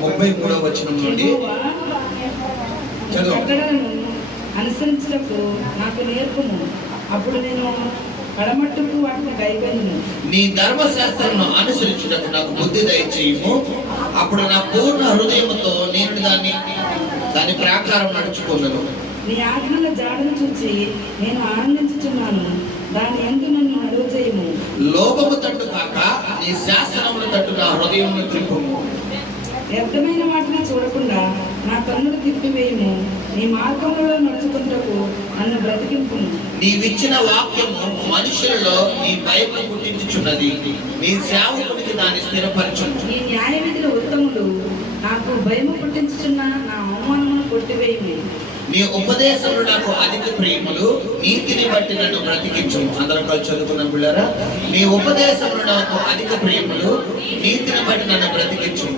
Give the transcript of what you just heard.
33వ వచనం నుండి చదవను అనుసరించుటకు నాకు నేర్పుము, అప్పుడు నేను పడమట్టుకు వాటిని గైకొనును. నీ ధర్మశాస్త్రమును అనుసరించుటకు నాకు బుద్ధి దయచేయము, అప్పుడు నా పూర్ణ హృదయముతో నేను దాని ప్రకారం నడుచుకున్నాను. నీ ఆజ్ఞల జాడను చూచి నేను ఆనందించుచున్నాను, దాని యందు నన్ను నడువ చేయము. లోభము తట్టు కాక నీ శాస్త్రముల తట్టు నా హృదయమును త్రిప్పుము. వ్యర్థమైన వాటిని చూడకుండా నా కన్నులు తిప్పివేయము, నీ మార్గములలో నడుచుకుంటకు నన్ను బ్రతికింపుము. నీవిచ్చిన వాక్యము మనుషులలో నీ భయము పుట్టించుచున్నది, నీ సేవకునికి దాన్ని స్థిరపరచుము. నీ న్యాయ విధుల ఉత్తములు నాకు భయము పుట్టించుచున్న నా అవమానమును కొట్టివేయము. నీ ఉపదేశములు నాకు అధిక ప్రియములు, నీతిని బట్టి నన్ను బ్రతికించు. అందరం కలిసి చదువుకున్నాం పిల్లరా. నీ ఉపదేశములు నాకు అధిక ప్రియములు, నీతిని బట్టి నన్ను బ్రతికించు.